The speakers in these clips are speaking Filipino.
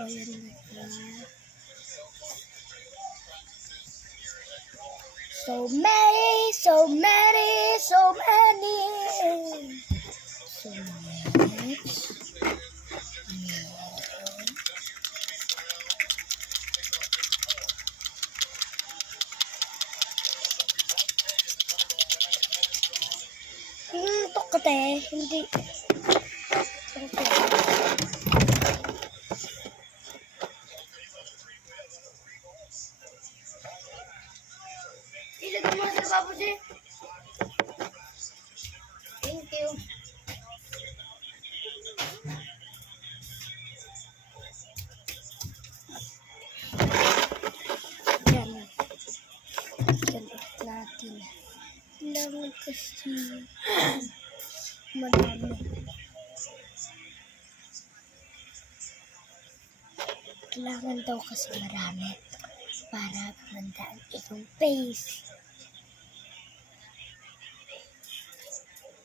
So, yun na. So many. So much. Tokate, hindi. Ilagay mo sa babo siya. Thank you. Yan. Yan natin. Kailangan kasi madami. Kailangan daw kasi marami para gumanda ang iyong face.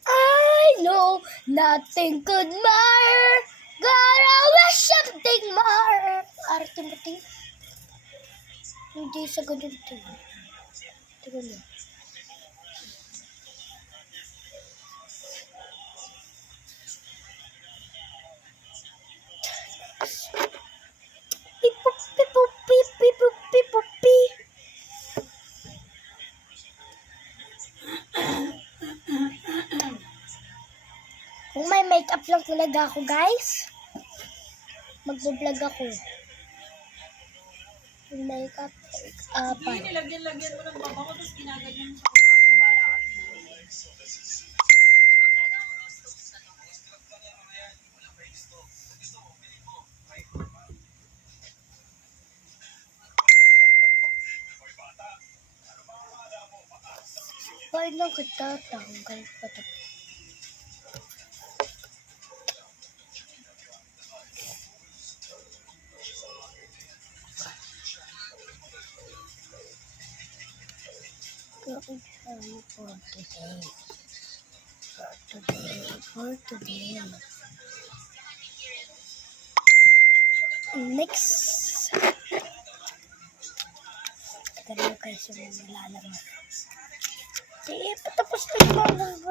I know nothing could matter. Gotta wish something more. Arte mo ting. Hindi sa ganun ting. Tingnan mo. Kung may makeup lang talaga ako, guys, mag-vlog ako. Makeup, Hindi, nilagyan mo ng babaw, tapos ginaganyan mo sa mukha mo, balaan. Bakit lang kita tanggal pa ito? For today. Next. Tagal guys yung nilalaro. Sige, patapos na yung